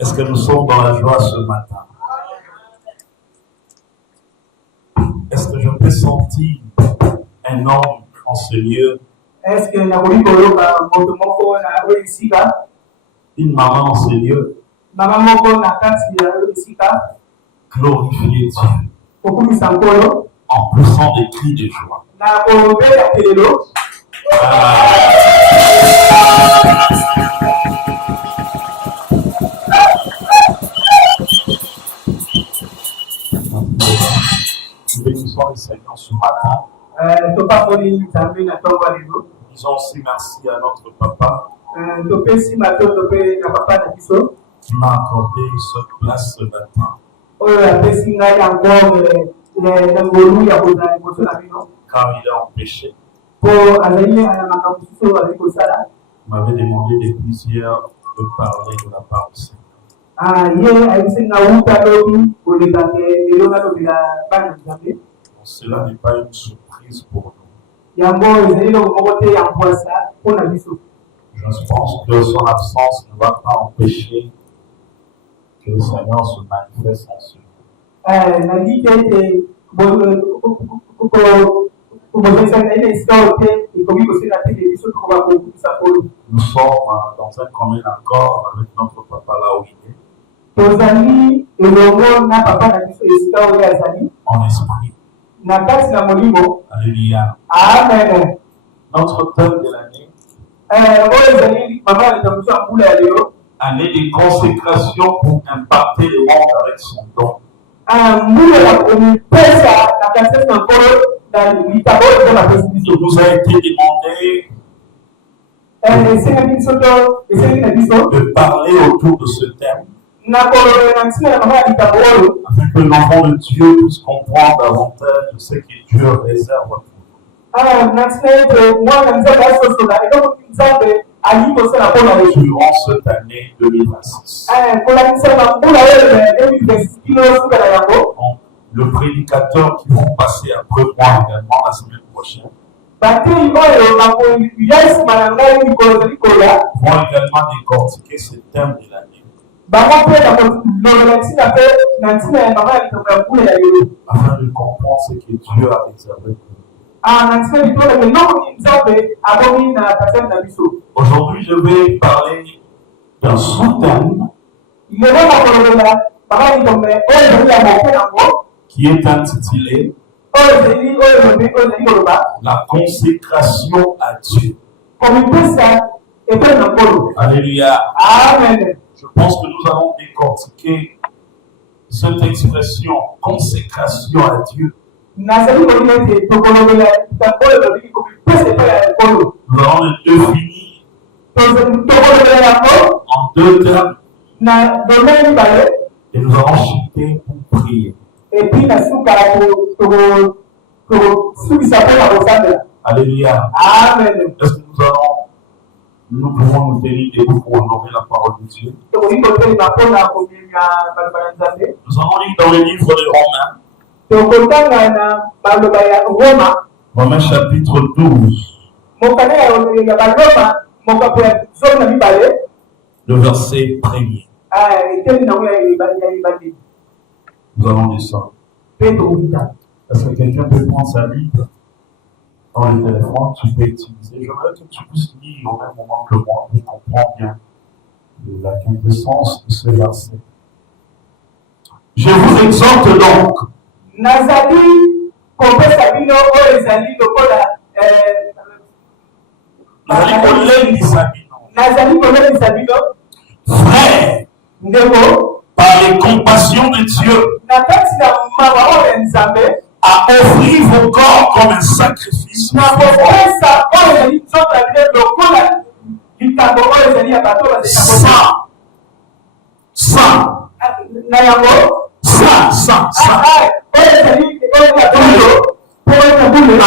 Est-ce que nous sommes dans la joie ce matin? Est-ce que je peux sentir un homme en ce lieu? Est-ce que une maman en ce lieu? Glorifier Dieu en poussant des cris de joie. Nous bénissons le Seigneur ce matin. Disons aussi merci à notre papa qui m'a accordé cette place ce matin. Car il est empêché. Il m'avait demandé depuis hier de parler de la part du Seigneur. Cela n'est pas une surprise pour nous. Je pense que son absence ne va pas empêcher que le Seigneur se manifeste en ce lieu. Nous sommes dans un commun accord avec notre papa là où il est. En esprit. Alléluia. Amen. Notre thème de l'année, année de consécration pour impacter le monde avec son don. Il nous a été demandé de parler autour de ce thème afin que l'enfant de Dieu puisse comprendre davantage de ce que Dieu réserve pour nous. Durant cette année 2026. Le prédicateur qui vont passer après moi également la semaine prochaine vont également décortiquer ce thème de l'année. Afin de comprendre ce que Dieu a réservé pour nous. Aujourd'hui, je vais parler d'un sous-thème qui est intitulé La consécration à Dieu. Alléluia. Amen. Je pense que nous allons décortiquer cette expression consécration à Dieu. Nous allons le définir en deux termes. Et nous allons chuter pour prier. Alléluia. Amen. Est-ce que nous pouvons nous tenir debout pour honorer la parole de Dieu? Nous allons lire dans le livre de Romains. Romains chapitre 12. Le verset 1er. Nous allons descendre. Est-ce que quelqu'un peut prendre sa Bible dans le téléphone? Tu peux utiliser. J'aimerais que tu puisses lire au même moment que moi pour comprendre bien la quintessence de ce verset. Je vous exhorte donc. Frère, par les compassions de Dieu, à offrir vos corps comme un sacrifice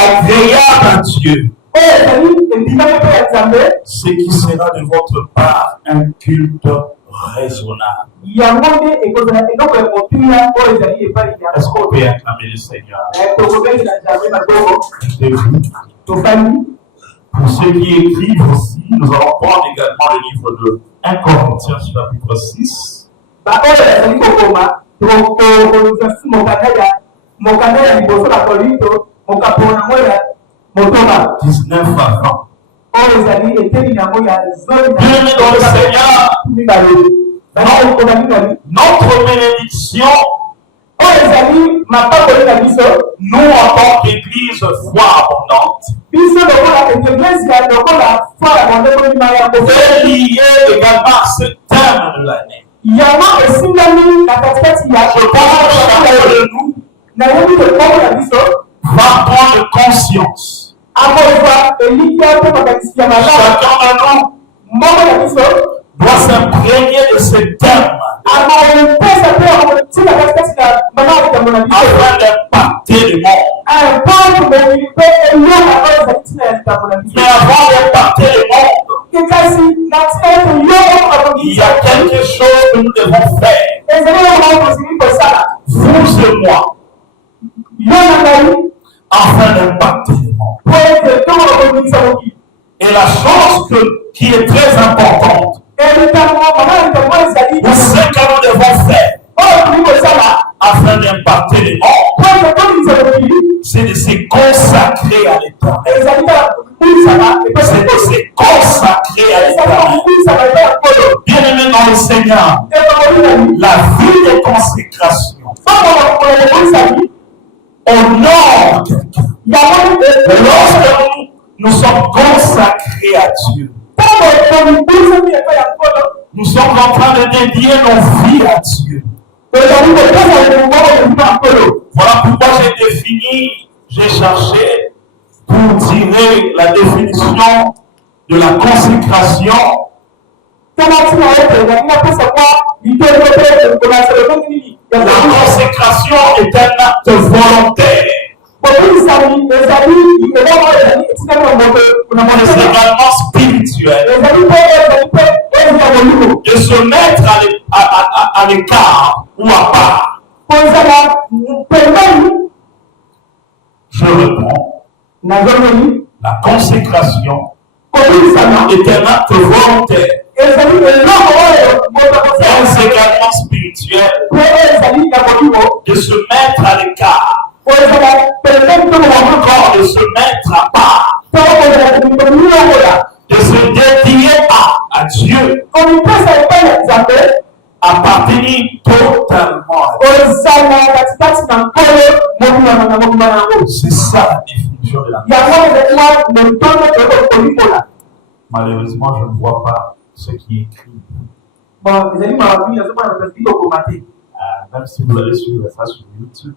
agréable à Dieu, ce qui sera de votre part un culte raisonnable. Est-ce qu'on peut acclamer le Seigneur? Pour ceux qui écrivent aussi, nous allons prendre également le livre de 1 Corinthiens chapitre 6. baoyo ezali kokoma tokozasi mokanda ya liboso na kolinto mokapo nango ya motoba 19 à 20. oyo ezali eteni yango ya zoni Bienvenue dans le Seigneur. Notre bénédiction, oyo ezali mapamboli na biso nous en tant qu'Église foi abondante, biso lokola eglise ya lokola foi ya mondeko ndima ya est liée également à ce thème de l'année. yango esingami na katikati ya Je pense que chacun de nous nayebi lokola na biso va prendre conscience. akozwa elikia mpe makanisi ya malamu Chacun de nous moko na biso doit s'imprégner de ce thème akompesa mpe akotika katikati na malamu likambo na biso afin d'impacter le monde. mpo tomokili mpe eloko oyo ezali ntina ya likambo na biso Mais avant d'impacter le monde, kasi na ntina ete eloko il y a quelque chose que nous devons faire, ezali eloko tozili kosala vous et moi, yo na ngai afin d'impacter le monde. po ete tokolo kobimisa mokili Et la chose qui est très importante, elikambo mama likambo ezali ou ce que nous devons faire oyo tozili kosala afin d'impacter le monde, po ete tobimisa mokili c'est de se consacrer à l'Éternel. ezali kaka kokulisaka C'est de se consacrer à ezali l'Éternel. kokulisaka epai ya nkolo Bien-aimé dans le Seigneur, ekokolingani la vie de consécration okokolisaki honore quelqu'un. yango Lorsque nous sommes consacrés à Dieu, ntango tomibilisaki epai ya nkolo nous sommes en train de dédier nos vies à Dieu. ezali kopesa elingo kolima ya nkolo Voilà pourquoi j'ai défini, j'ai cherché pour tirer la définition de la consécration. tana ntina ete ezali napesa kwa litendo mpe konaseloko nini La consécration est un acte volontaire. kokulisani ezali eloko oyo ezali etikali na moto na Mais c'est moto également spirituel. ezali mpe ezali mpe ezali ya molimo De se mettre à l'écart ou à part. kozala pembeni Je réponds, nazomoni la consécration kokulisana est un acte volontaire. ezali eloko oyo moto Mais akosala c'est également spirituel. mpe oyo ezali ya molimo De se mettre à l'écart. kozala pembeni to Ou moto encore de se mettre à part. to kozala komilongola De se dédier à Dieu. komipesa epai ya nzambe Appartenir totalement à Dieu. ozala katikati na nkolo mobimama na mobima yango C'est ça la définition de la yango ezali motondo toyoko kolikola Malheureusement, je ne vois pas ce qui est écrit. bon ezali mababi nazomona ezali kokoma te Même si vous allez suivre ça sur YouTube,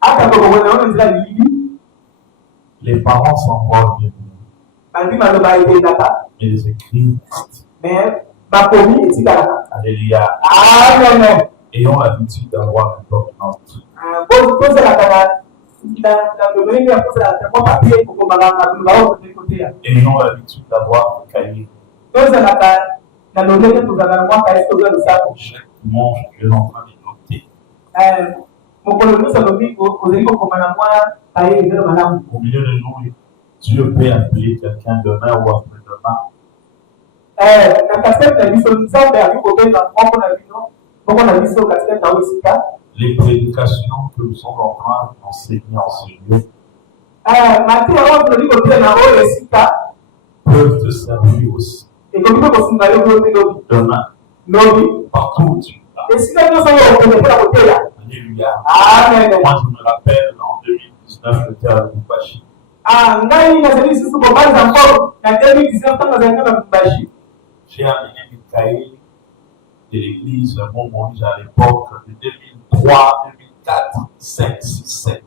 ata kokobona yango nzela lilibi les parents s'envoient bien, bandi maloba ekendaka mais les écrits restent. mais bakomi etikalaka Alléluia. amen Ayons l'habitude d'avoir une dominante. kozalaka na domaine ya kozalaka mwa papie kokomaka na biloko kote kote ya Ayons l'habitude d'avoir un cahier. tozalaka na lolenge tozalaka na mwa kaesi toza losako Chaque dimanche, je suis en train de noter. mokolo nyonso alobi ozali kokoma na mwa kaye ezelo malamu Au milieu de nous, Dieu peut appeler quelqu'un demain ou après-demain. na katikati na biso nzambe ali kobenga moko na biso katikati na oyo esika Les prédications que nous sommes en train d'enseigner en ce lieu matira oyo tozali kotia na oyo esika peuvent te servir aussi ekoki mpe kosunga yo mpe lobi demain, lobi partout où tu vas. esika nyonso oyo okende mpona koteya Alléluia. amen Moi, je me rappelle, en 2019, j'étais à Lubumbashi. ngai nazali lisusu kobanza mpo na 2019 ntango nazali na lubumbashi J'ai amené mes cahiers de l'église, mon moïse à l'époque de 2003, 2004, 5, 6, 7.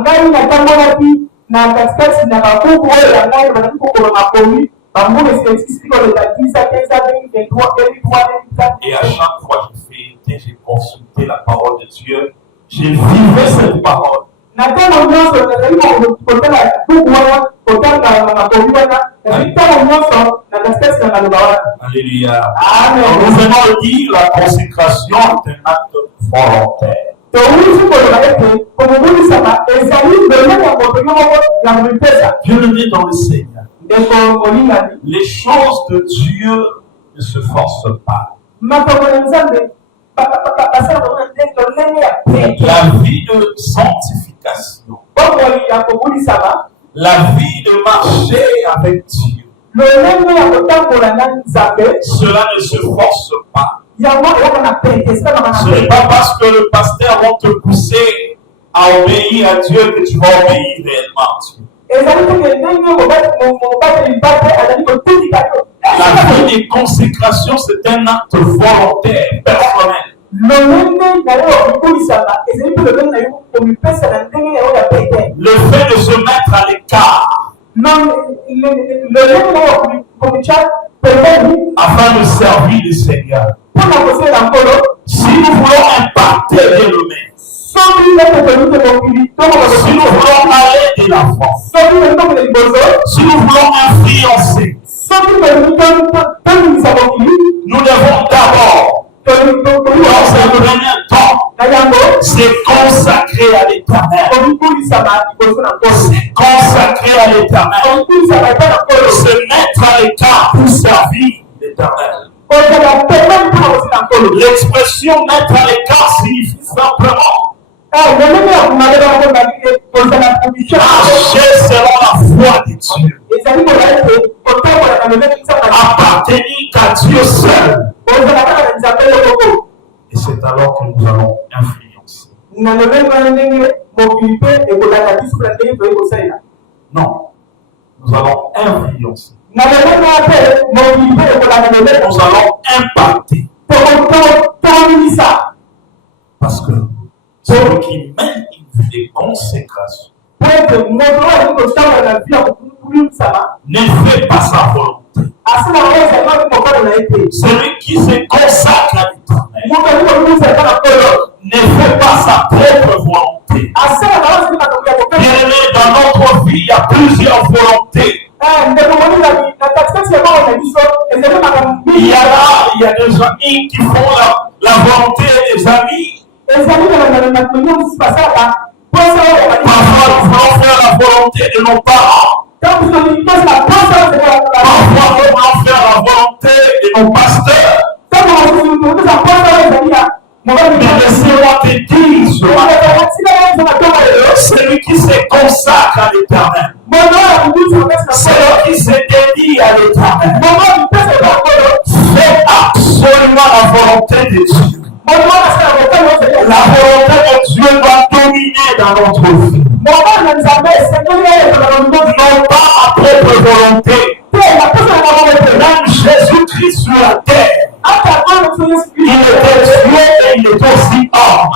ngai natambolaki na katikati na babuku oyo ya ngai bazali kokoma makomi bambuku esikesiki koleka 10 15 2023 2003 2004 Et à chaque fois que j'ai consulté la parole de Dieu, j'ai vivé cette parole. na ntango nyonso nazali kotala buku wana kotanga makomi wana nazali ntango nyonso na katikati na maloba wana Alléluia. amen Nous venons de dire la consécration est un acte volontaire. towuti koloba ete komobulisama ezali lolenge ya moto yo moko ya komipesa Bienvenue dans le Seigneur. ndeko molingani Les choses de Dieu ne se forcent pas. makambo na nzambe La vie de sanctification. La vie de marcher avec Dieu. Cela ne se force pas. Ce n'est pas parce que le pasteur va te pousser à obéir à Dieu que tu vas obéir réellement à Dieu. La vie de consécration, c'est un acte volontaire, personnel. Le fait de se mettre à l'écart afin de servir le Seigneur. Si nous voulons impacter les humains, si nous voulons aller de l'avant, si nous voulons influencer, nous devons d'abord, dans un premier temps, c'est consacré à l'Éternel. C'est consacré à l'Éternel. Se mettre à l'écart pour servir l'Éternel. L'expression mettre à l'écart signifie simplement marcher selon la foi de Dieu. Appartenir qu'à Dieu seul. Et c'est alors que nous allons influencer. Non. Nous allons influencer. Nous allons impacter. Parce que celui qui mène une vie de consécration ne fait pas sa volonté. Celui qui se consacre à l'Éternel ne fait pas sa propre volonté. Bien aimé, dans notre vie, il y a plusieurs volontés. Il y a des amis qui font la volonté des amis. Parfois, nous voulons faire la volonté de nos parents. Parfois, nous voulons faire la volonté de nos pasteurs. Mais laissez-moi te dire ce matin, celui qui se consacre à l'Éternel, celui qui se dédie à l'Éternel, fait absolument la volonté de Dieu. La volonté de Dieu doit dominer dans notre vie. Non pas ma propre volonté. Même Jésus-Christ sur la terre, il était Dieu et il est aussi homme.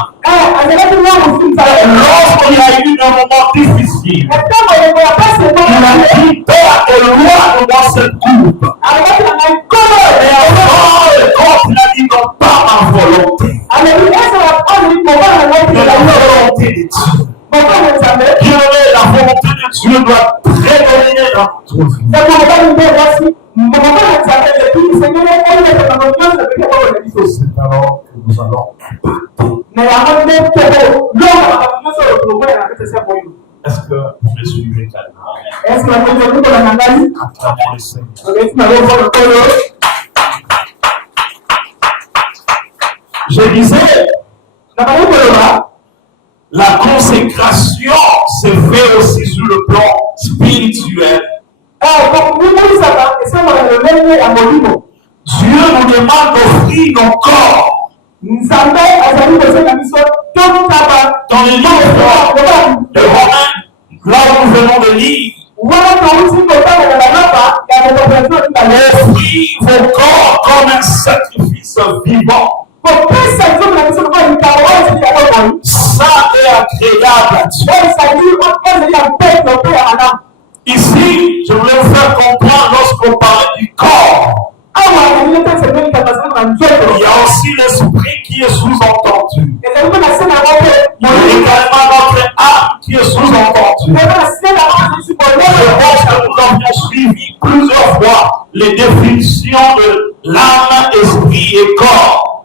Lorsqu'il y a eu un moment difficile, il a dit Père, éloigne-moi cette coupe. Et avant le compte, il a dit non pas ma volonté, mais la volonté de Dieu. La volonté de Dieu doit prédominer dans notre vie. C'est alors que nous allons Est-ce que vous me suivez calmement? Acclamons le Seigneur. Je disais, la consécration se fait aussi sur le plan spirituel. Dieu nous demande d'offrir nos corps. Dans le livre de Romains, là où nous venons de lire, offrir vos corps comme un sacrifice vivant, saint et agréable à Dieu. Ici, je voulais vous faire comprendre lorsqu'on parlait du corps. Il y a aussi l'esprit qui est sous-entendu. Il y a également notre âme qui est sous-entendue. Je pense que nous avions suivi plusieurs fois les définitions de l'âme, esprit et corps.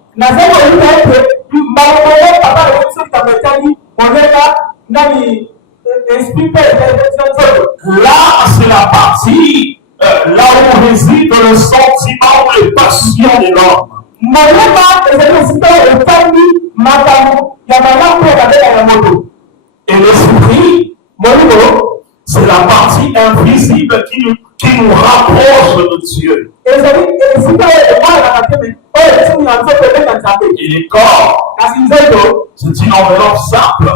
L'âme, c'est la partie là où réside le sentiment ou les passions de l'homme. Et l'esprit, c'est la partie invisible qui nous rapproche de Dieu. Et les corps, c'est une enveloppe simple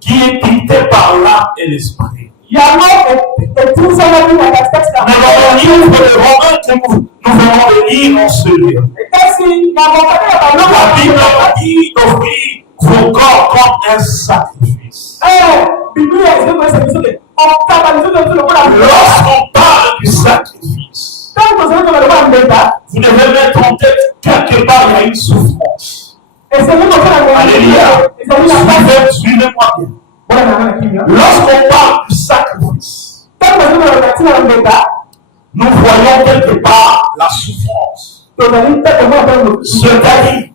qui est quittée par l'âme et l'esprit. Mais dans le livre de Romains que nous venons de lire en ce lieu, la Bible dit d'offrir vos corps comme un sacrifice. Lorsqu'on parle du sacrifice, vous devez mettre en tête quelque part il y a une souffrance. Alléluia. Suivez-moi bien. Lorsqu'on parle du sacrifice, nous voyons quelque part la souffrance. C'est-à-dire,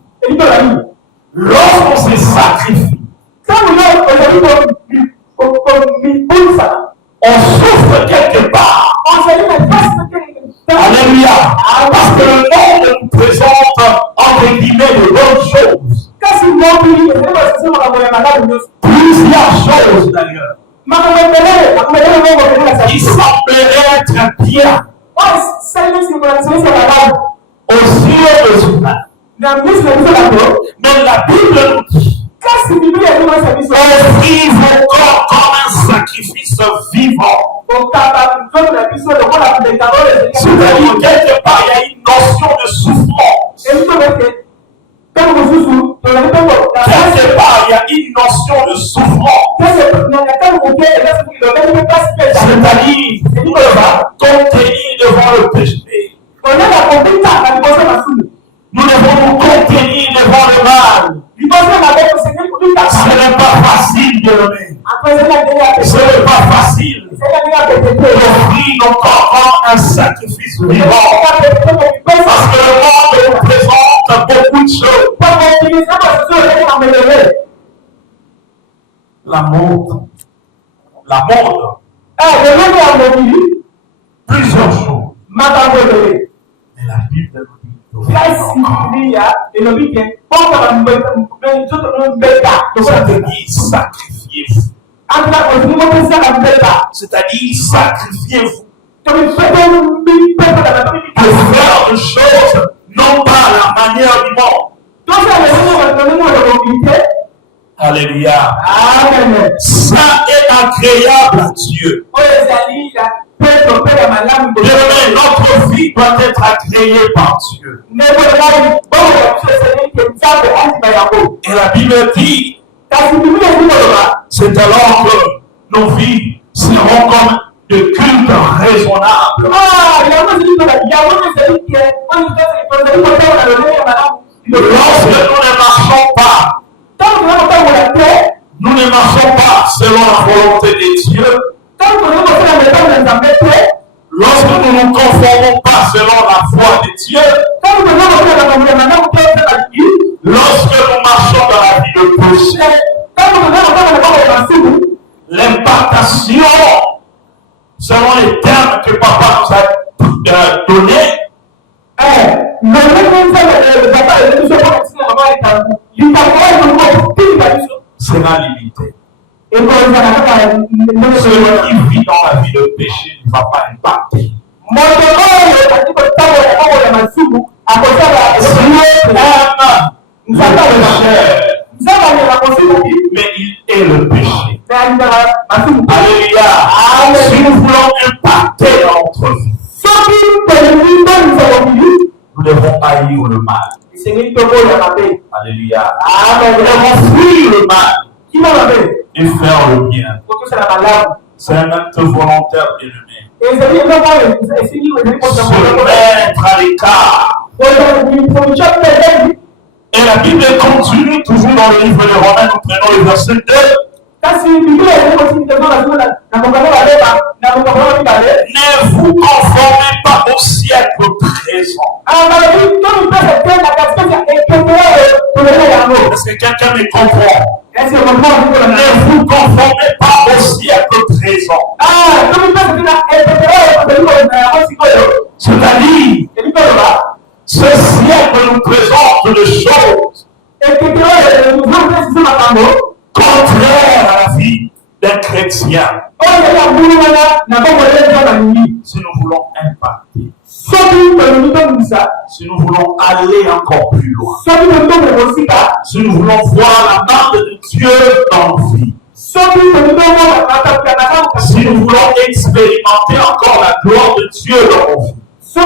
lorsqu'on se sacrifie, on souffre quelque part. Alléluia. Parce que le monde nous présente entre guillemets de bonnes choses. Plusieurs choses d'ailleurs. Qui sembleraient être bien aux yeux des humains. Mais la Bible nous dit offrir vos corps comme un sacrifice vivant. C'est-à-dire quelque part il y a une notion de souffrance. Quelque part il y a une notion de souffrance. C'est-à-dire nous devons contenir devant le péché. Nous devons nous contenir devant le mal. Ce n'est pas facile de l'aimer. Ce n'est pas facile d'offrir nos corps comme un sacrifice vivant. Parce que le monde nous présente beaucoup de choses. La mode. Plusieurs choses. Mais la Bible nous dit. Sacrifiez-vous. C'est-à-dire sacrifiez-vous. Pour faire des choses, non pas à la manière du monde. Alléluia. Ça est agréable à Dieu. Notre vie doit être agréée par Dieu. Et la Bible dit, c'est alors que nos vies seront comme de culte raisonnable. Lorsque nous ne marchons pas, nous ne marchons pas selon la volonté de Dieu. Lorsque nous ne nous conformons pas selon la foi de Dieu, lorsque nous marchons dans la vie de péché, l'impactation, selon les termes que papa nous a donnés, sera limité. Celui qui vit dans la vie de péché ne va pas impacter. Mais il est le péché. Alléluia. Si nous voulons impacter notre vie, nous devons haïr le mal. Alléluia. Nous devons fuir le mal et faire le bien. C'est un acte volontaire élevé. Se mettre à l'écart. Et la Bible continue toujours dans le livre de Romains, nous prenons le verset 2. Ne vous conformez pas au siècle présent. Est-ce que quelqu'un me comprend? Ne vous conformez pas au siècle présent. C'est-à-dire, ce siècle nous présente des choses contraires à la vie d'un chrétien. Si nous voulons impacter, si nous voulons aller encore plus loin, si nous voulons voir la main de Dieu dans nos vies, si nous voulons expérimenter encore la gloire de Dieu dans nos vies, si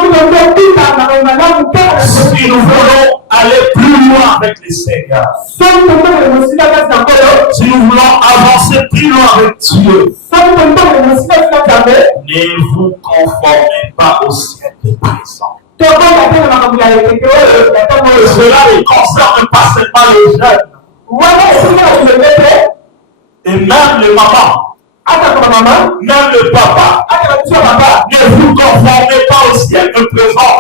nous voulons aller plus loin avec les Seigneurs, si nous voulons avancer plus loin avec Dieu, ne vous conformez pas au siècle présent. Cela ne concerne pas seulement les jeunes, et même les mamans, même le papa. Ne vous conformez pas au siècle présent.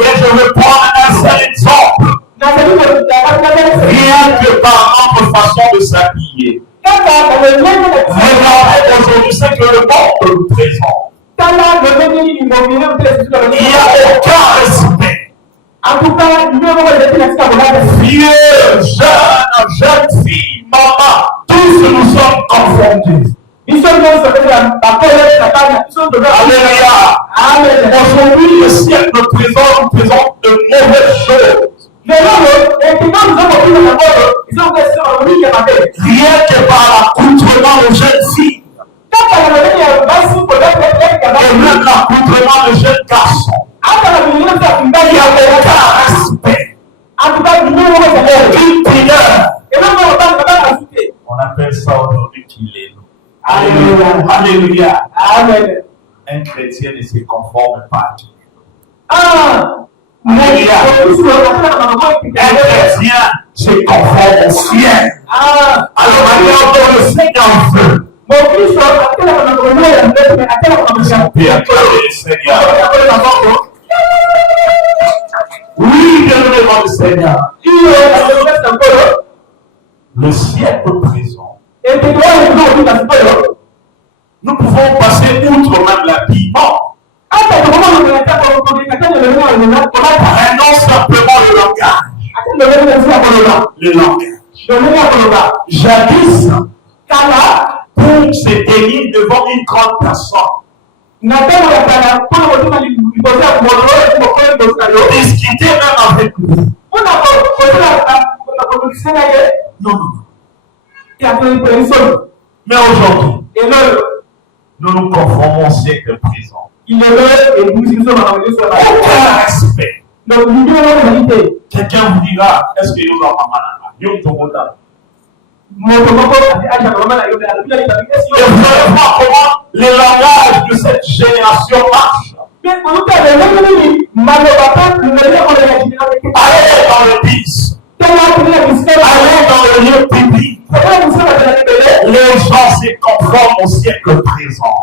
Et je vais prendre un seul exemple. Rien que par notre façon de s'habiller. Regardez aujourd'hui ce que le monde nous présente. Il n'y a aucun respect. Vieux, jeune fille, maman, tous nous sommes confondus. Alléluia. Aujourd'hui, le siècle présent nous présente de mauvaises choses. Rien que par l'accoutrement de jeunes filles. Et même l'accoutrement de jeunes garçons. Il n'y a aucun respect. Aucune pudeur. On appelle ça aujourd'hui qu'il est. Alléluia. Alléluia. Amen. Un chrétien ne se conforme pas à Dieu. Alléluia. Un chrétien se conforme au ciel. Alors maintenant, le Seigneur veut. Oui, bien devant le Seigneur. Le siècle présent. Nous pouvons passer outre même l'habillement. Prenons simplement le langage. Le langage. Jadis, pour se tenir devant une grande personne, discuter même avec lui. Non. Mais aujourd'hui, nous nous conformons au siècle présent. Aucun respect. Quelqu'un vous dira, est-ce que nous avons mal? Et vous allez voir comment les langages de cette génération marchent. Allez dans le bus. Allez dans le lieu public. Les gens se conforment au siècle présent.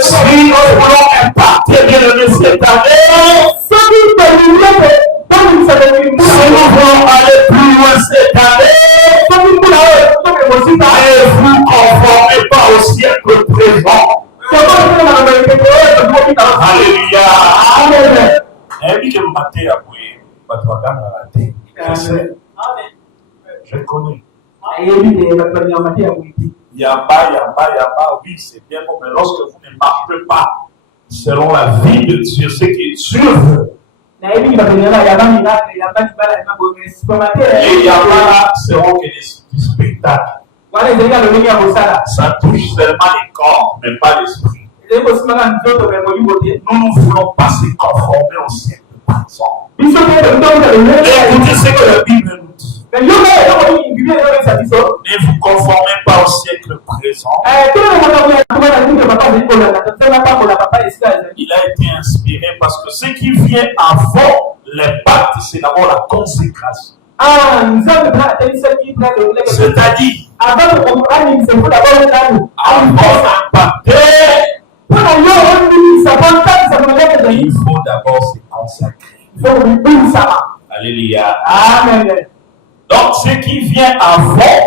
Si nous voulons impacter bien le cette année, si nous voulons aller plus loin cette année, ne vous conformez pas au siècle présent. Alléluia. Je connais. Yamba, oui, c'est bien bon, mais lorsque vous ne marchez pas selon la vie de Dieu, ce que Dieu veut, les Yamba seront que des spectacles. Ça touche seulement les corps, mais pas l'esprit. Nous ne voulons pas se conformer au siècle présent. Écoutez ce que la Bible nous dit. Ne vous conformez pas au siècle présent. Il a été inspiré parce que ce qui vient avant l'impact, c'est d'abord la consécration. C'est-à-dire, avant d'impacter, il faut d'abord se consacrer. Alléluia. Amen. Donc, ce qui vient avant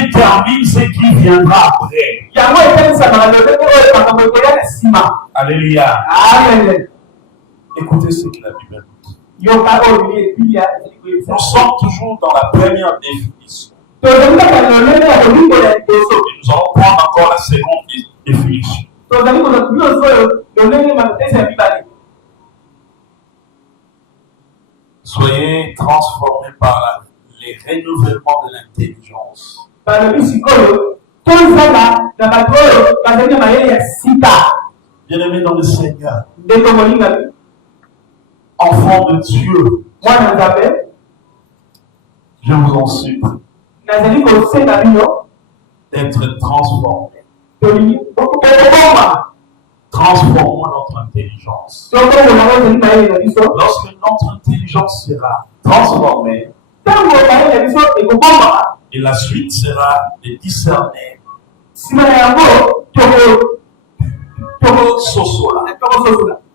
détermine ce qui viendra après. Alléluia. Amen. Écoutez ce que la Bible dit. Nous sommes toujours dans la première définition. Et nous allons prendre encore la seconde définition. Soyez transformés par les renouvellements de l'intelligence. Bien-aimés dans le Seigneur, enfants de Dieu, je vous en supplie d'être transformés. Transformons notre intelligence. Lorsque notre intelligence sera transformée, et la suite sera de discerner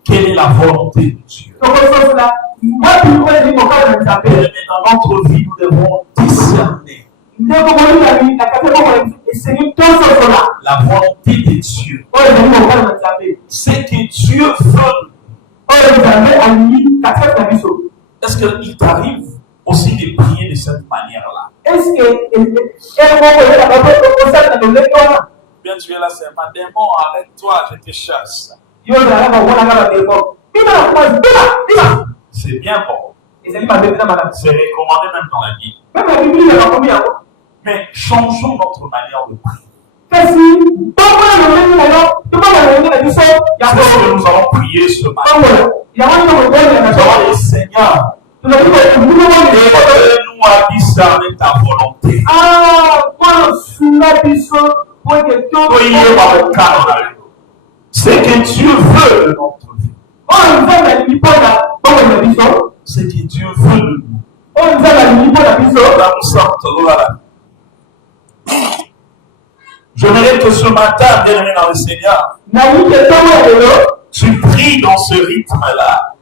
quelle est la volonté de Dieu. Dans notre vie, nous devons discerner la volonté de Dieu. Ce que Dieu veut. Est-ce qu'il t'arrive aussi de prier de cette manière-là? Bien, tu es là, c'est ma démon, arrête-toi, je te chasse. C'est bien bon. C'est recommandé même dans la Bible. Mais changeons notre manière de prier. C'est ce que nous allons prier ce matin. Nous allons dire, Seigneur, aide-nous à discerner ta volonté. Ce que Dieu veut de notre vie. Ce que Dieu veut de nous. J'aimerais que ce matin, bien-aimé dans le Seigneur, tu pries dans ce rythme-là.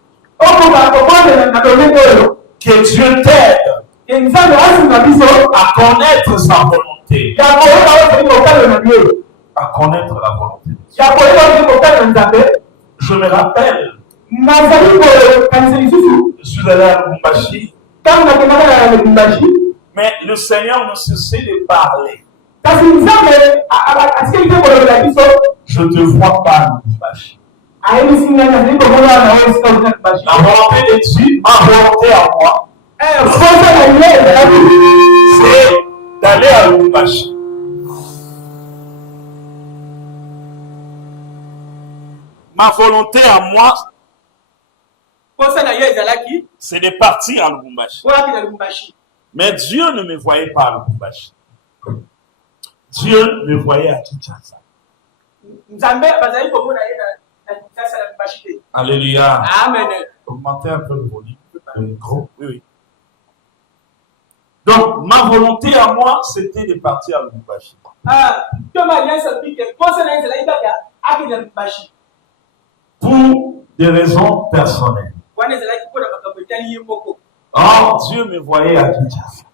Que Dieu t'aide à connaître sa volonté. À connaître la volonté. Je me rappelle, je suis allé à Lubumbashi, mais le Seigneur ne cessait de parler. Je ne te vois pas à Lubumbashi. La volonté de Dieu, ma volonté à moi, c'est d'aller à Lubumbashi. Ma volonté à moi, c'est de partir à Lubumbashi. Mais Dieu ne me voyait pas à Lubumbashi. Dieu me voyait à Kinshasa. Alléluia. Amen. Augmentez un peu le volume. Gros. Oui. Donc, ma volonté à moi, c'était de partir à Lubumbashi. Pour des raisons personnelles. Oh, Dieu me voyait à Kinshasa.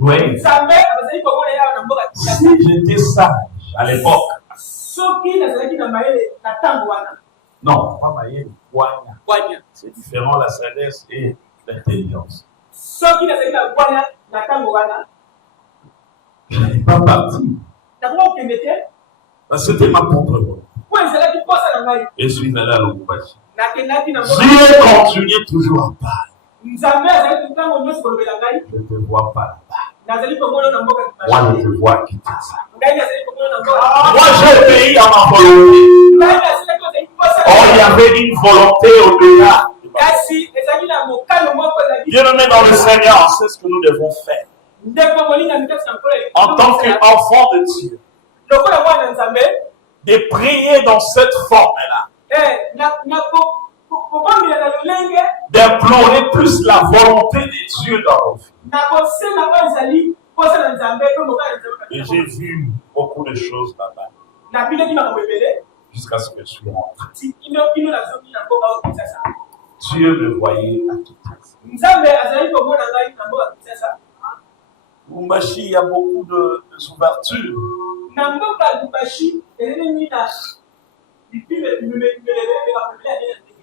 Oui. Si j'étais sage à l'époque. Non, pas maïe, Wanya. C'est différent la sagesse et l'intelligence. Je n'ai pas parti. C'était ma propre volonté. Et je suis allé à Lubumbashi. Dieu continue toujours à parler. Je ne te vois pas là-bas. Moi, je te vois à Kinshasa. Moi, j'ai obéi à ma volonté. Oh, il y avait une volonté au-delà. Bien-aimé dans le Seigneur, c'est ce que nous devons faire. En tant qu'enfant de Dieu, de prier dans cette forme-là. D'implorer plus la volonté de Dieu dans nos vies. Et j'ai vu beaucoup de choses là-bas. Jusqu'à ce que je suis rentré. Dieu me voyait à Kinshasa. Lumbashi, il y a beaucoup d'ouvertures.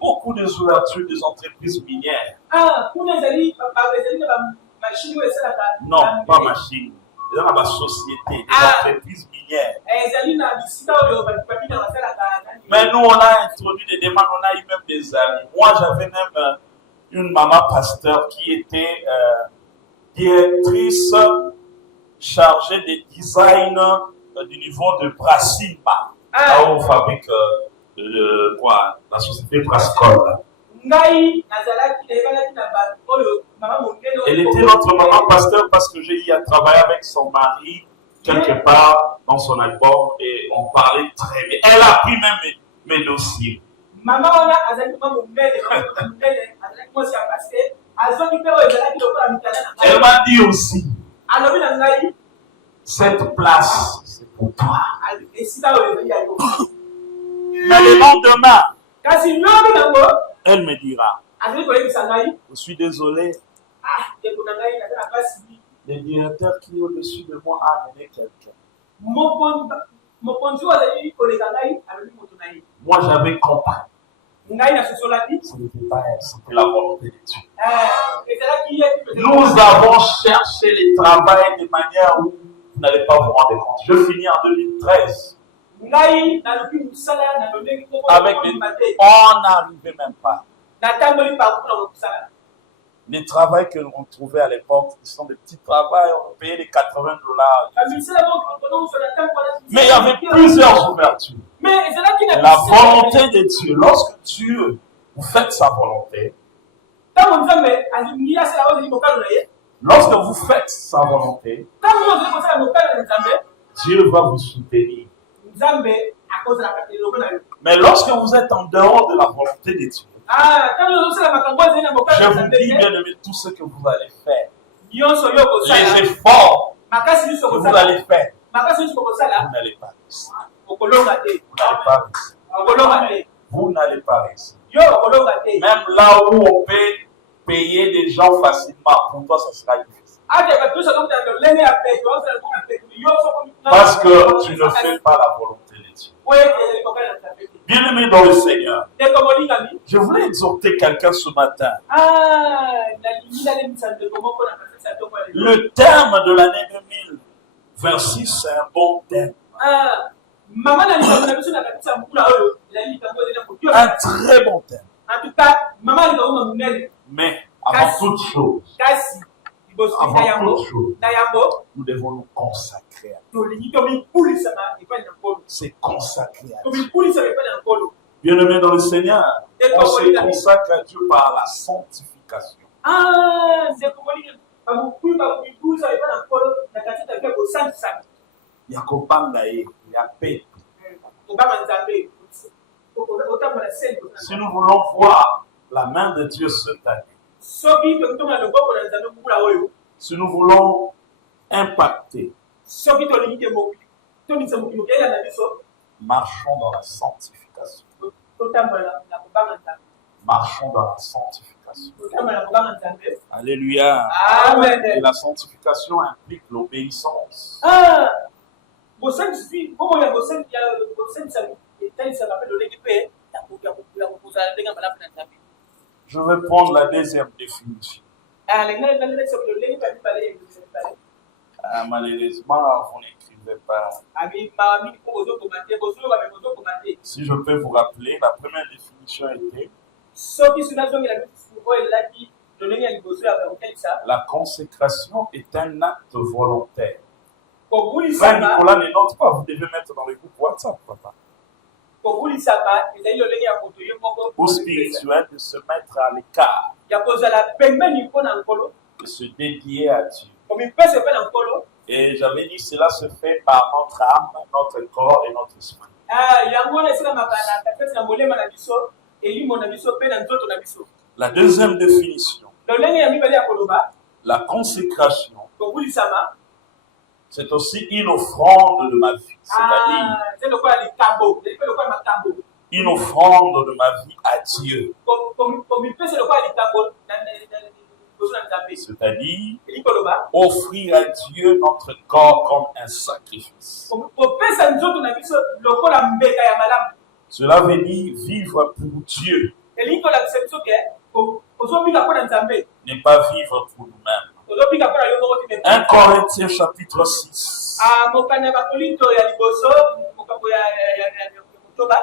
Beaucoup d'ouvertures des entreprises minières. Non, pas machine. Dans la société, des entreprises minières. Mais nous, on a introduit des demandes, on a eu même des amis. Moi, j'avais même une maman pasteur qui était directrice chargée des designs du niveau de Brasima. Là où on fabrique la société Brascol. Elle était notre maman pasteur parce que j'ai eu à travailler avec son mari quelque part dans son album et on parlait très bien. Elle a pris même mes dossiers. Elle m'a dit aussi, cette place, c'est pour toi. Mais le lendemain, elle me dira, je suis désolé, le directeur qui est au-dessus de moi a amené quelqu'un. Moi, j'avais compris. Ce n'était pas elle, c'était la volonté de Dieu. Nous avons cherché le travail de manière où vous n'allez pas vous rendre compte. Je finis en 2013. Avec on n'arrivait même pas. Les travails que l'on trouvait à l'époque, ce sont des petits travails, on payait les $80. Mais il y avait plusieurs ouvertures. La volonté de Dieu, lorsque Dieu vous faites sa volonté, lorsque vous faites sa volonté, Dieu va vous soutenir. Mais lorsque vous êtes en dehors de la volonté de Dieu, je vous dis, bien aimé, tout ce que vous allez faire, les efforts que vous allez faire, vous n'allez pas réussir. Vous n'allez pas réussir. Même là où on peut payer des gens facilement, pour toi, ça sera difficile. Parce que tu ne fais pas la volonté de Dieu. Bien-aimé dans le Seigneur, je voulais exhorter quelqu'un ce matin. Le terme de l'année 2026, c'est un bon terme. Un très bon terme. Mais avant toute chose, nous devons nous consacrer à Dieu. C'est consacré à Dieu. Bien-aimé dans le Seigneur, on se consacre à Dieu par la sanctification. Si nous voulons voir la main de Dieu cette année, si nous voulons impacter, marchons dans la sanctification. Marchons dans la sanctification. Alléluia. Amen. Et la sanctification implique l'obéissance. Je vais prendre la deuxième définition. Malheureusement, vous n'écrivez pas. Si je peux vous rappeler, la première définition était la consécration est un acte volontaire. Frère Nicolas ne note pas, vous devez mettre dans le groupe WhatsApp, papa. Ou spirituel, de se mettre à l'écart, de se dédier à Dieu. Et j'avais dit cela se fait par notre âme, notre corps et notre esprit. La deuxième définition, la consécration, c'est aussi une offrande de ma vie. C'est-à-dire une offrande de ma vie à Dieu. C'est-à-dire offrir à Dieu notre corps comme un sacrifice. Cela veut dire vivre pour Dieu, ne pas vivre pour nous-mêmes. 1 Corinthiens chapitre 6.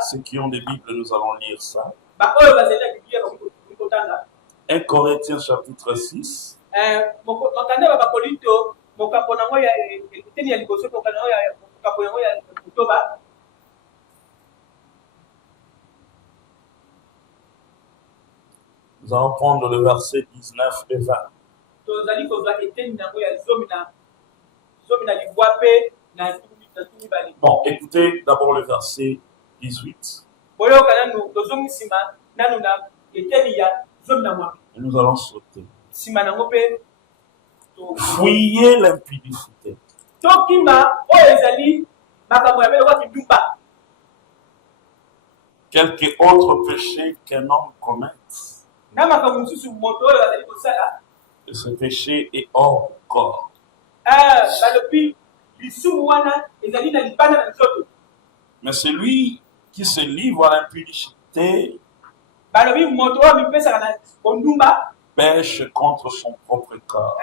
Ceux qui ont des Bibles, nous allons lire ça. 1 Corinthiens chapitre 6. Nous allons prendre le verset 19 et 20. Bon, écoutez d'abord le verset 18. Et nous allons sauter. Fuyez l'impudicité. Quelque autre péché qu'un homme commette, et ce péché est hors du corps. Mais celui qui se livre à l'impudicité pêche contre son propre corps.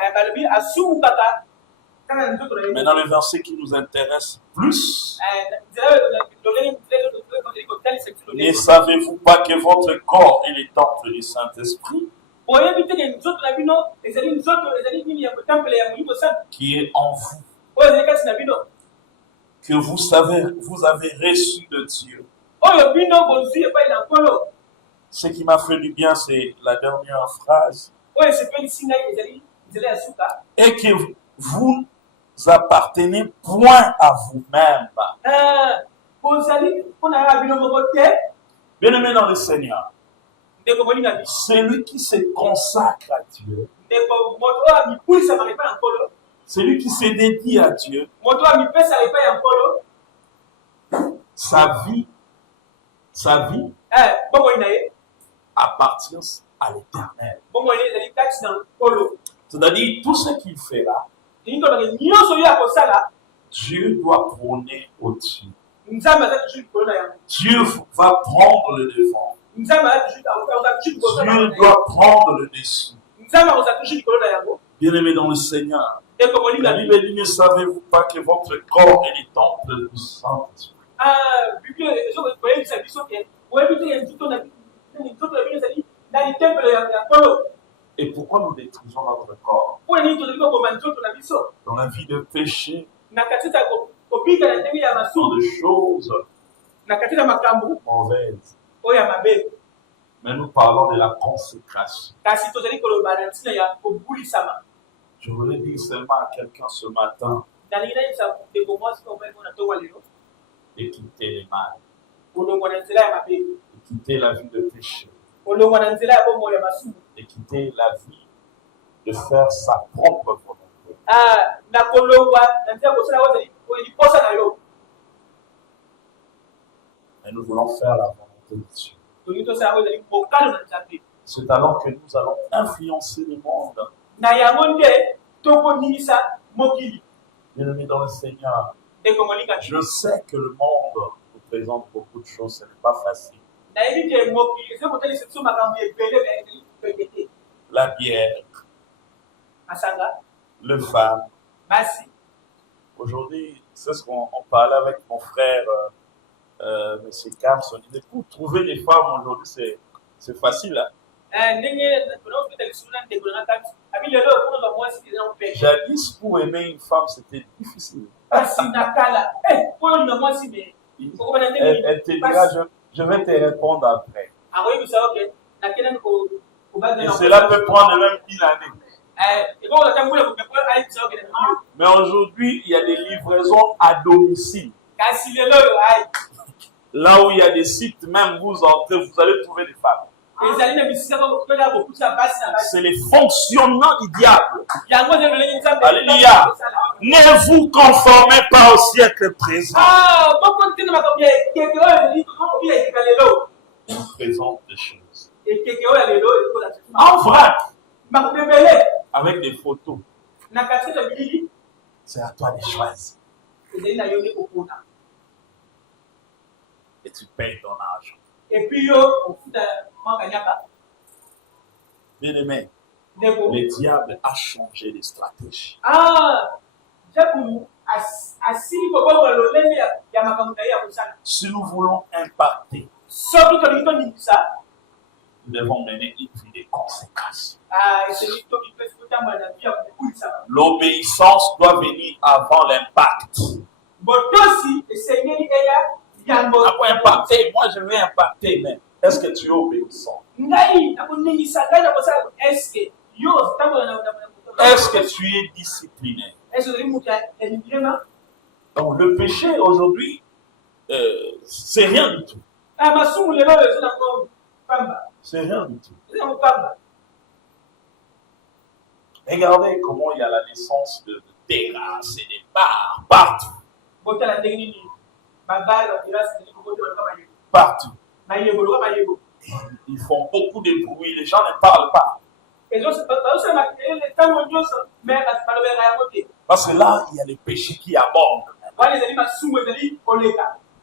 Maintenant, le verset qui nous intéresse plus. Ne savez-vous pas que votre corps est le temple du Saint-Esprit qui est en vous, que vous avez reçu de Dieu? Ce qui m'a fait du bien, c'est la dernière phrase. Et que vous appartenez point à vous-même. Bien-aimé dans le Seigneur, celui qui se consacre à Dieu, celui qui se dédie à Dieu, sa vie appartient à l'Éternel. C'est-à-dire, tout ce qu'il fait là, Dieu doit prôner au-dessus. Dieu va prendre le devant. Dieu doit prendre le dessus. Bien-aimé dans le Seigneur, la Bible dit, ne savez-vous pas que votre corps est le temple du Saint-Esprit? Et pourquoi nous détruisons notre corps? Dans la vie de péché, dans des choses mauvaises. Mais nous parlons de la consécration. Je voulais dire seulement à quelqu'un ce matin de quitter les mal, de quitter la vie de péché, de quitter la vie de faire sa propre volonté. Mais nous voulons faire la volonté de Dieu. C'est alors que nous allons influencer le monde. Bien-aimé dans le Seigneur, je sais que le monde nous présente beaucoup de choses, ce n'est pas facile. La bière, le femme. Aujourd'hui, c'est ce qu'on parlait avec mon frère, M. Kamson. Il dit, pour trouver des femmes aujourd'hui, c'est facile. Jadis, pour aimer une femme, c'était difficile. Elle te dira, je vais te répondre après. Et cela peut prendre même 10 années. Mais aujourd'hui, il y a des livraisons à domicile. Là où il y a des sites, même vous entrez, vous allez trouver des femmes. C'est les fonctionnements du diable. Alléluia. Ne vous conformez pas au siècle présent. Il nous présente des choses. En vrac. Avec des photos. C'est à toi de choisir. Et tu payes ton argent. Bien aimé, le diable a changé de stratégie. Si nous voulons impacter, nous devons mener une vie de conséquences. L'obéissance doit venir avant l'impact. Après impacter, moi je veux impacter, mais est-ce que tu es obéissant? Est-ce que tu es discipliné? Donc le péché aujourd'hui, c'est rien du tout. C'est rien du tout. Regardez comment il y a la naissance de terrasses et des bars partout. Partout. Ils font beaucoup de bruit, les gens ne parlent pas. Parce que là, il y a les péchés qui abondent.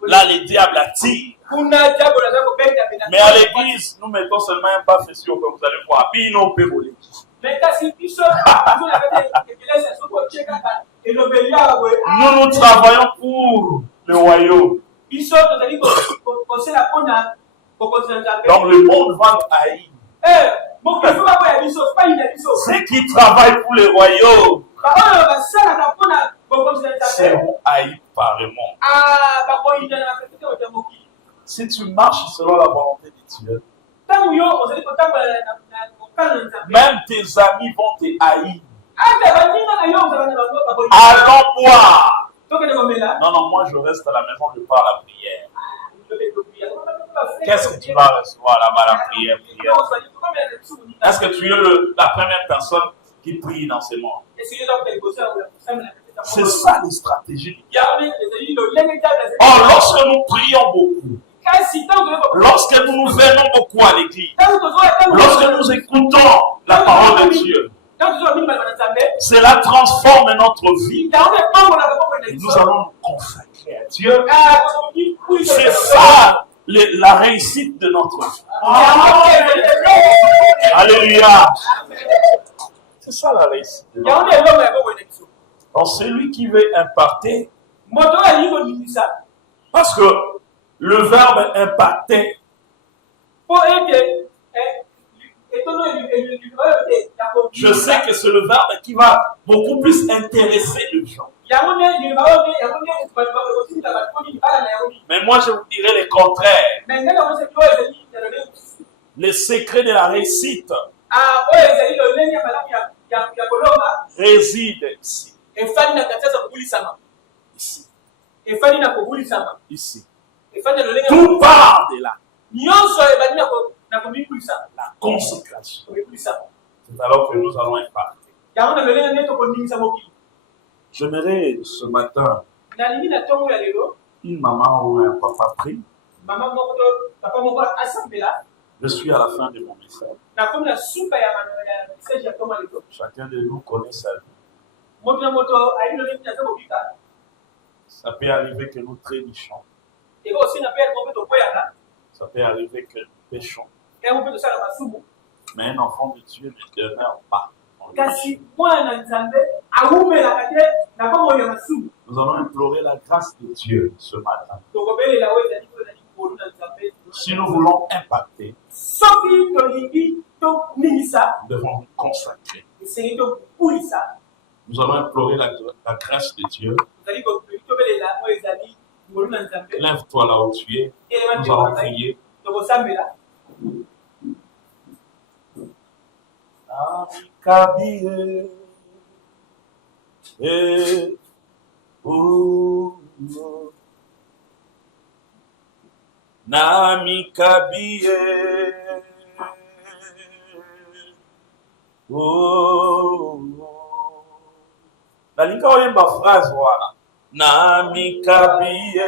Là, les diables attirent. Mais à l'église, nous mettons seulement un pas sûr que vous allez voir. Bino Pébolé. Nous travaillons pour le royaume. Donc le monde va nous haïr. Ceux qui travaillent pour le royaume seront haïs par le monde. Si tu marches selon la volonté de Dieu, même tes amis vont te haïr. Allons boire. Non, moi je reste à la maison, je pars à la prière. Qu'est-ce que tu vas recevoir là-bas, la prière? Est-ce que tu es la première personne qui prie dans ce monde? C'est ça les stratégies du diable. Or, lorsque nous prions beaucoup, lorsque nous nous venons beaucoup à l'église, lorsque nous écoutons la parole de Dieu, cela transforme notre vie. Et nous allons nous consacrer à Dieu. C'est ça la réussite de notre vie. Alléluia. C'est ça la réussite de notre vie. Donc celui qui veut impacter, parce que le verbe impacter, je sais que c'est le verbe qui va beaucoup plus intéresser les gens. Mais moi je vous dirais le contraire. Le secret de la réussite réside ici. Ici. Tout part de là. La consécration. C'est alors que nous allons impacter. J'aimerais ce matin une maman ou un papa prie. Je suis à la fin de mon message. Chacun de nous connaît sa vie. Ça peut arriver que nous trébuchons. Ça peut arriver que nous péchons. Mais un enfant de Dieu ne demeure pas. Nous allons implorer la grâce de Dieu ce matin. Si nous voulons impacter, nous devons nous consacrer. Nous allons implorer la grâce de Dieu. Lève-toi là où tu es. Nous allons prier. Nami kabie nalinga oyemba phrase wana nami kabie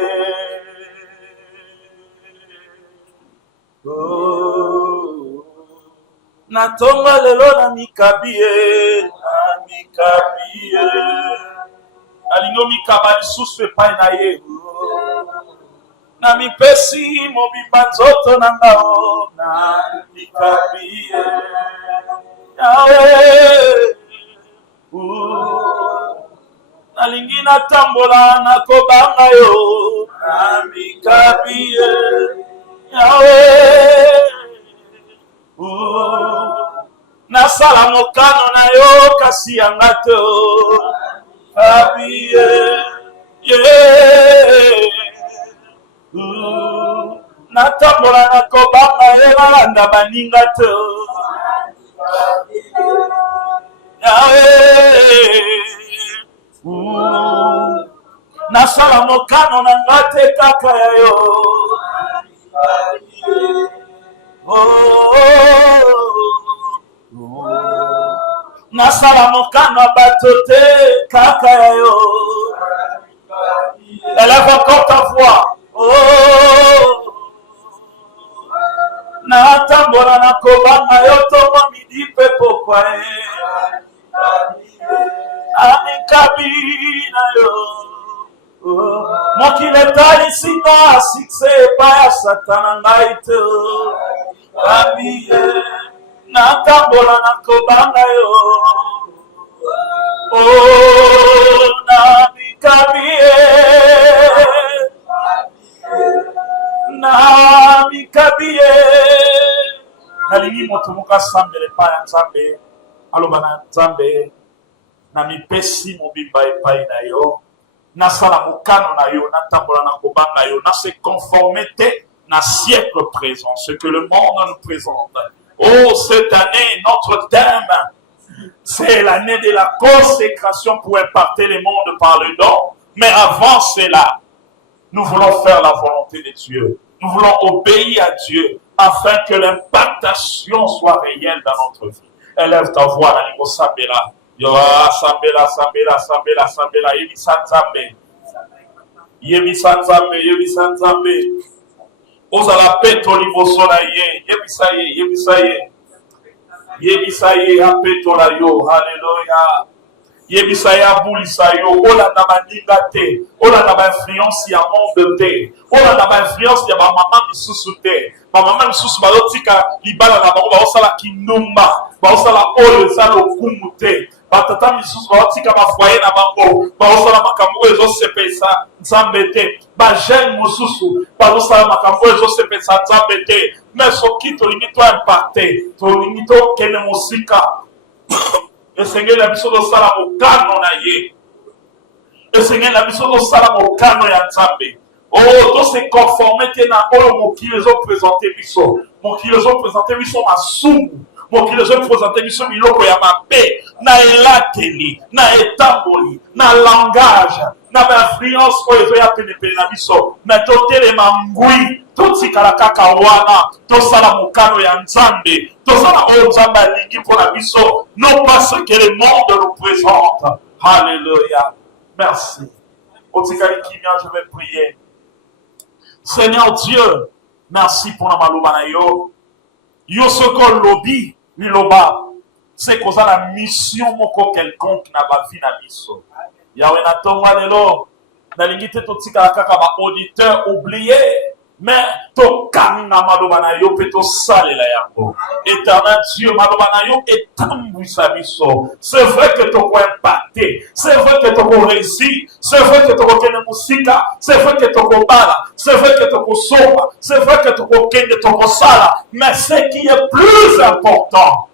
natonga lelo nami kabie mikabie nalingi omikaba lisusu epai na ye na mipesi mobimba nzoto na ngao na mikabie yawe nalingi natambola nakobanga yo na mikabie yawe nasala mokano na yo kasi yanga te kabie natambola nakobanga ye balanda baninga te yawe nasala mokano na nga te kaka ya yo nasala mokano bato te kaka ya yo. Élève encore ta voix. Natambola nakobanga yo tomo midi pe pokwa amikabi na yo mokili etalisi nga sukse epai ya satana ngai te abie natambola nakobanga yo namikabie namikabie nalingi moto moko asambela epai ya nzambe aloba na nzambe na mipesi mobimba epai na yo nasala mokano na yo natambola na kobanga yo na se conformer te na siècle présent ce que le monde nous présente. Oh, cette année notre thème c'est l'année de la consécration pour imparter le monde par le don, mais avant cela nous voulons faire la volonté de Dieu, nous voulons obéir à Dieu afin que l'impactation soit réelle dans notre vie. Élève ta voix à niveau Sabela. Yo Sabela, Sabela, Sabela, Sabela, Yebisanzambe. Yebisanzambe, Yebisanzambe. Ozala peto liboso na ye, Yebisaye, Yebisaye. Yebisaye apeto la yo, Alléluia. Yebisaye abulisa yo, ola na baninga te, ola na ba influence ya monde te, ola na ba influence ya ba mama misusu te. Ba mama misusu balotika libala na bango baosala kindumba, baosala oyo eza lokumu te. Batata misusu baotika bafoye na bango, baosala makambo ezosepesa nzambe te. Bajene mosusu bazosala makambo ezosepesa nzambe te. Mais soki tolingi to impacte, tolingi to kende mosika. Esengeli na biso tosala mokano na ye. Esengeli na biso tosala mokano ya nzambe. Oh, to se conformer te na oyo mokili ezopresente biso. Mokili ezopresente biso masumu. Mokili ezopresente biso biloko ya mabe. Na elateli, na etamboli, na langage, na influence oyo ezoya penepene na biso. Mais totelema ngwi, totikala kaka wana, tosala mokano ya nzambe, tosala oyo nzambe alingi mpona biso, non pas ce que le monde nous présente. Alléluia. Merci. Otikali kimia, je vais prier. Seigneur Dieu, merci pour la maloba na yo. Yo soko lobi, liloba. C'est qu'on a la mission moko quelconque na ba vie na biso. Yahweh na tonga lelo, na lingite totika kaka ba auditeur oublié, mais to kanga maloba na yo pe to sale la yako. Éternel Dieu, maloba na yo etambwisa biso. C'est vrai que to ko impacter, c'est vrai que to ko réussir, c'est vrai que to ko kene musika, c'est vrai que to ko bala, c'est vrai que to ko sopa, c'est vrai que to ko kende to ko sala, mais ce qui est plus important,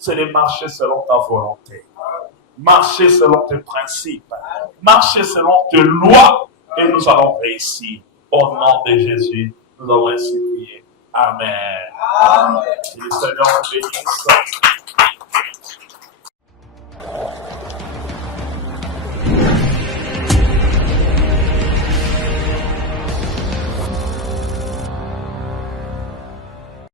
c'est de marcher selon ta volonté. Marcher selon tes principes. Marcher selon tes lois. Et nous allons réussir. Au nom de Jésus, nous avons ainsi prié. Amen. Amen. Que le Seigneur bénisse.